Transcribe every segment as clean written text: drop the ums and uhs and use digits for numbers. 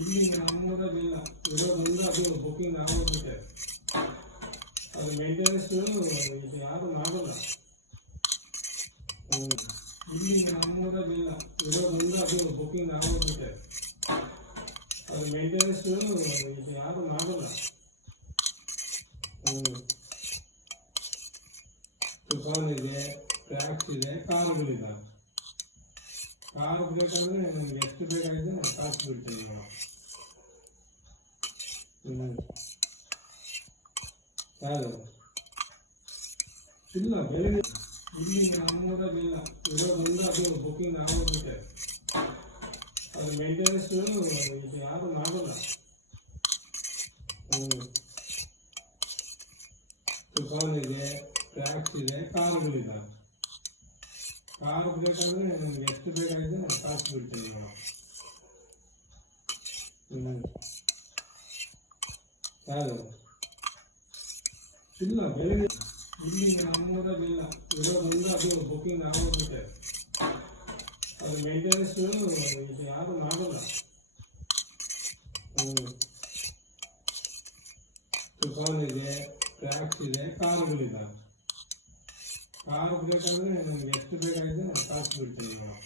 ಇಲ್ಲಿ ನಮ್ಮೂರಲ್ಲಿಲ್ಲ ಇರೋದ್ರಿಂದ ಅದು ಬುಕ್ಕಿಂಗ್ ಆಗೋಗ್ಬಿಟ್ಟೆ. ಅದು ಮೇಂಟೆನೆನ್ಸ್ ಇದು ಯಾರು ಮಾಡಲ್ಲ. ಇಲ್ಲಿ ನಮ್ಮೂರಲ್ಲಿಲ್ಲ ಇರೋದ್ರಿಂದ ಅದು ಬುಕ್ಕಿಂಗ್ ಆಗೋಗ್ಬಿಟ್ಟೆ. ಅದು ಮೇಂಟೆನೆನ್ಸ್ ಇದು ಯಾರು ಮಾಡಲ್ಲ. ತುಫಾನ್ ಇದೆ, ಟ್ರ್ಯಾಕ್ಸ್ ಇದೆ, ಕಾರುಗಳಿಲ್ಲ. ಕಾರು ಬೇಕಂದ್ರೆ ನಮ್ಗೆ ಎಷ್ಟು ಬೇಕಾಗಿದೆ ನಾವು ಕಾಸು ಬಿಡ್ತೀವಿ ನಾವು. ಯಾರು ಇಲ್ಲ ಬೆಲೆ ಇಲ್ಲಿ ನಮ್ಮೂರಲ್ಲಿಲ್ಲ ಇರೋದ್ರಿಂದ ಅದು ಬುಕ್ಕಿಂಗ್ ಆಗೋಗ್ಬಿಟ್ಟೆ. ಅದು ಮೇಂಟೆನೆನ್ಸ್ ಇದು ಯಾರು ಮಾಡಲ್ಲ. ತುಫಾನ್ ಇದೆ, ಟ್ರ್ಯಾಕ್ಸ್ ಇದೆ, ಕಾರುಗಳಿಲ್ಲ. ಕಾರು ಬೇಕಂದ್ರೆ ನಮ್ಗೆ ಎಷ್ಟು ಬೇಕಾಗಿದೆ ನಾವು ಕಾಸು ಬಿಡ್ತೀವಿ ನಾವು. ಯಾರು ಇಲ್ಲ ಬೆಲೆ ಇಲ್ಲಿ ನಮ್ಮೂರಲ್ಲಿಲ್ಲ ಇರೋದ್ರಿಂದ ಅದು ಬುಕ್ಕಿಂಗ್ ಆಗೋಗ್ಬಿಟ್ಟೆ. ಅದು ಮೇಂಟೆನೆನ್ಸ್ ಇದು ಯಾರು ಮಾಡಲ್ಲ. ತುಫಾನ್ ಇದೆ, ಟ್ರ್ಯಾಕ್ಸ್ ಇದೆ, ಕಾರುಗಳಿಲ್ಲ. ಕಾರು ಬೇಕಂದ್ರೆ ನಮ್ಗೆ ಎಷ್ಟು ಬೇಕಾಗಿದೆ ನಾವು ಕಾಸು ಬಿಡ್ತೀವಿ ನಾವು.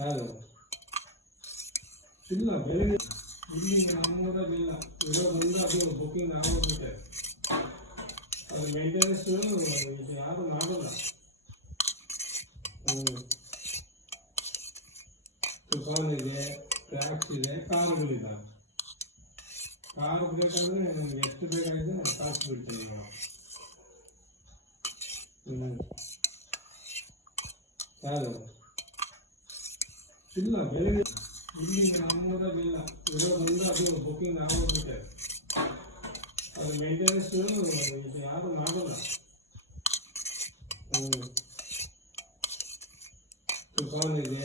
ಯಾರು ಇಲ್ಲ ಬೆಲೆ ಇಲ್ಲಿ ನಮ್ಮೂರಲ್ಲಿಲ್ಲ ಇರೋದ್ರಿಂದ ಅದು ಬುಕ್ಕಿಂಗ್ ಆಗೋಗ್ಬಿಟ್ಟೆ. ಅದು ಮೇಂಟೆನೆನ್ಸ್ ಇದು ಯಾರು ಮಾಡಲ್ಲ. ತುಫಾನ್ ಇದೆ, ಟ್ರ್ಯಾಕ್ಸ್ ಇದೆ, ಕಾರುಗಳಿಲ್ಲ. ಕಾರು ಬೇಕಂದ್ರೆ ನಮ್ಗೆ ಎಷ್ಟು ಬೇಕಾಗಿದೆ ನಾವು ಕಾಸು ಬಿಡ್ತೀವಿ ನಾವು. ಯಾರು ಇಲ್ಲ ಬೆಲೆ ಇಲ್ಲಿ ನಮ್ಮೂರಲ್ಲಿಲ್ಲ ಇರೋದ್ರಿಂದ ಅದು ಬುಕ್ಕಿಂಗ್ ಆಗೋಗ್ಬಿಟ್ಟೆ. ಅದು ಮೇಂಟೆನೆನ್ಸ್ ಇದು ಯಾರು ಮಾಡಲ್ಲ. ತುಫಾನ್ ಇದೆ,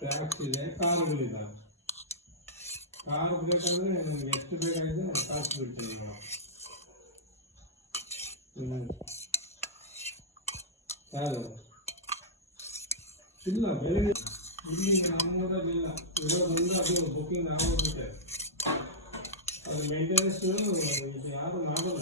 ಟ್ರ್ಯಾಕ್ಸ್ ಇದೆ, ಕಾರುಗಳಿಲ್ಲ. ಕಾರು ಬೇಕಂದ್ರೆ ನಮ್ಗೆ ಎಷ್ಟು ಬೇಕಾಗಿದೆ ನಾವು ಕಾಸು ಬಿಡ್ತೀವಿ ನಾವು. ಯಾರು ಇಲ್ಲ ಬೆಲೆ ಇಲ್ಲಿ ನಮ್ಮೂರಲ್ಲಿಲ್ಲ ಇರೋದ್ರಿಂದ ಅದು ಬುಕ್ಕಿಂಗ್ ಆಗೋಗ್ಬಿಟ್ಟೆ. ಅದು ಮೇಂಟೆನೆನ್ಸ್ ಇದು ಯಾರು ಮಾಡಲ್ಲ.